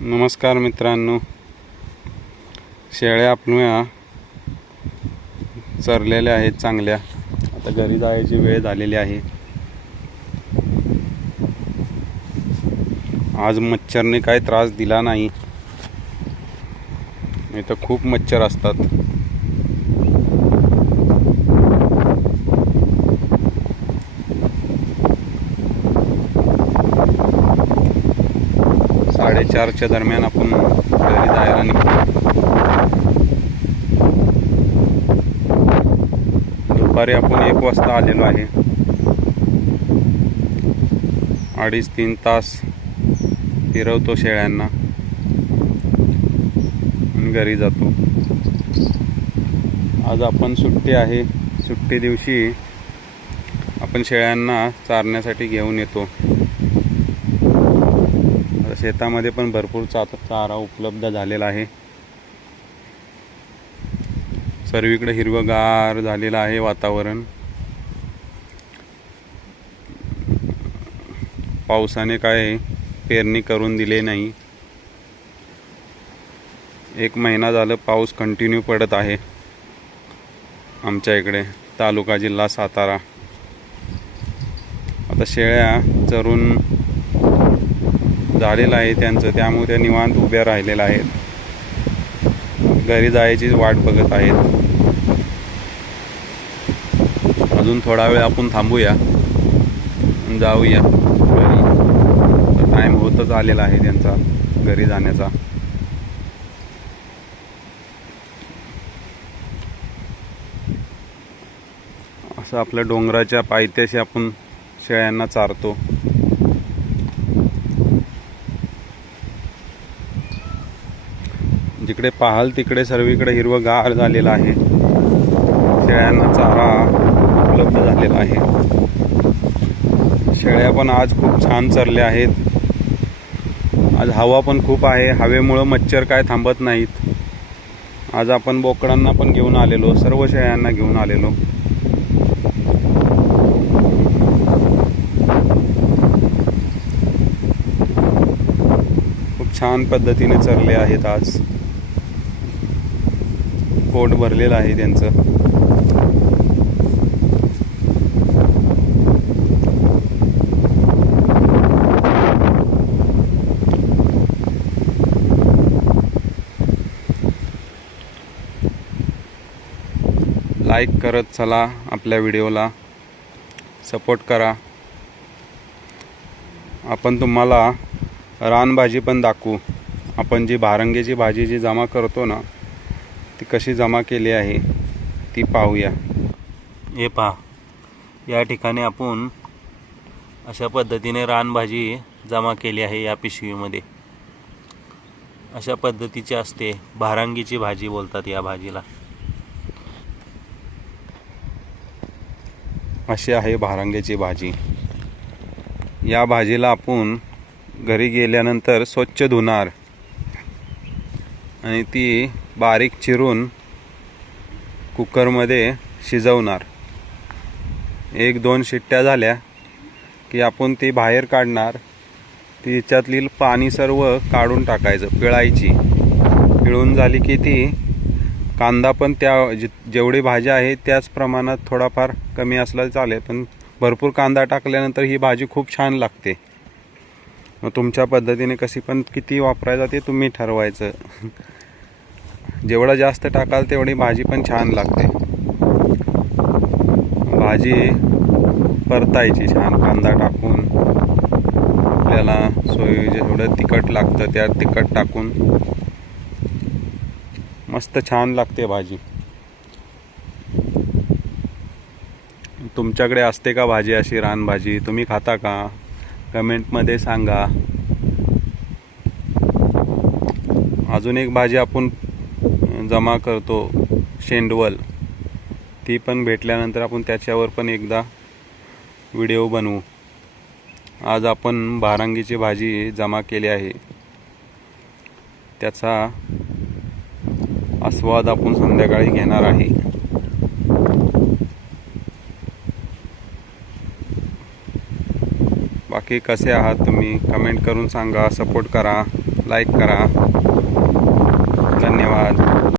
नमस्कार मित्रांनो. शेळ्या आपल्या चरलेल्या आहेत चांगल्या. आता घरी जायची वेळ झालेली आहे. आज मच्छरने काही त्रास दिला नाही. नाही तर खूप मच्छर असतात. साडेचारच्या दरम्यान आपण घरी जायला निघतो दुपारी आपण एक वाजता आलेलो आहे. अडीच तीन तास फिरवतो शेळ्यांना. घरी जातो. आज आपण सुट्टी आहे. सुट्टी दिवशी आपण शेळ्यांना चारण्यासाठी घेऊन येतो. शेतामध्ये पण भरपूर चा चारा उपलब्ध झालेला आहे. सर्वीकडे हिरवगार झालेलं आहे वातावरण. पावसाने काय पेरणी करून दिले नाही. एक महिना झालं पाऊस कंटिन्यू पडत आहे. आमच्या इकडे तालुका जिल्हा सातारा. आता शेळ्या चरून झालेलं आहे त्यांचं. त्यामुळे त्या निवांत उभ्या राहिलेल्या आहेत. घरी जायची वाट बघत आहेत. अजून थोडा वेळ आपण थांबूया. जाऊया. घरी टाईम होतच आलेला आहे त्यांचा घरी जाण्याचा. असं आपल्या डोंगराच्या पायथ्याशी आपण शेळ्यांना चारतो. जिकडे पाहाल तिकडे सर्वीकडे हिरवगार झालेलं आहे. शेळ्यांना चारा उपलब्ध झालेला आहे. शेळ्या पण आज खूप छान चरल्या आहेत. आज हवा पण खूप आहे. हवेमुळं मच्छर काय थांबत नाहीत. आज आपण बोकडांना पण घेऊन आलेलो. सर्व शेळ्यांना घेऊन आलेलो. खूप छान पद्धतीने चरले आहेत आज. पोट भरलेलं आहे त्यांचं. लाईक करत चला आपल्या व्हिडिओला. सपोर्ट करा. आपण तुम्हाला रानभाजी पण दाखवू. आपण जी भारंगेची भाजी जी जमा करतो ना ती कशी जमा केली आहे ती पाहूया. हे पहा. या ठिकाणी आपण अशा पद्धतीने रानभाजी जमा केली आहे या पिशवीमध्ये. अशा पद्धतीची असते. भारांगीची भाजी बोलतात या भाजीला. अशी आहे भारांग्याची भाजी. या भाजीला आपण घरी गेल्यानंतर स्वच्छ धुणार. आणि ती बारीक चिरून कुकरमध्ये शिजवणार. एक दोन शिट्ट्या झाल्या की आपण ती बाहेर काढणार. तिच्यातली पाणी सर्व काढून टाकायचं पिळायची. पिळून झाली की ती कांदा पण त्या जेवढी भाजी आहे त्याच प्रमाणात थोडाफार कमी असला चालेल पण भरपूर कांदा टाकल्यानंतर ही भाजी खूप छान लागते. मग तुमच्या पद्धतीने कशी पण किती वापरायचा ते तुम्ही ठरवायचं. जेवढा जास्त टाकाल तेवढी भाजी पण छान लागते. भाजी परतायची छान कांदा टाकून. आपल्याला सोयी जे थोडं तिखट लागतं त्यात तिखट टाकून. मस्त छान लागते भाजी. तुमच्याकडे असते का भाजी अशी रानभाजी तुम्ही खाता का? कमेंटमध्ये सांगा. अजून एक भाजी आपण जमा करतो शेंडवल ती पण भेटल्यानंतर आपण त्याच्यावर पण एकदा व्हिडिओ बनवू. आज आपण भारांगीची भाजी जमा केली आहे. त्याचा आस्वाद आपण संध्याकाळी घेणार आहे. बाकी कसे आहात तुम्ही? कमेंट करून सांगा सपोर्ट करा लाईक करा. धन्यवाद.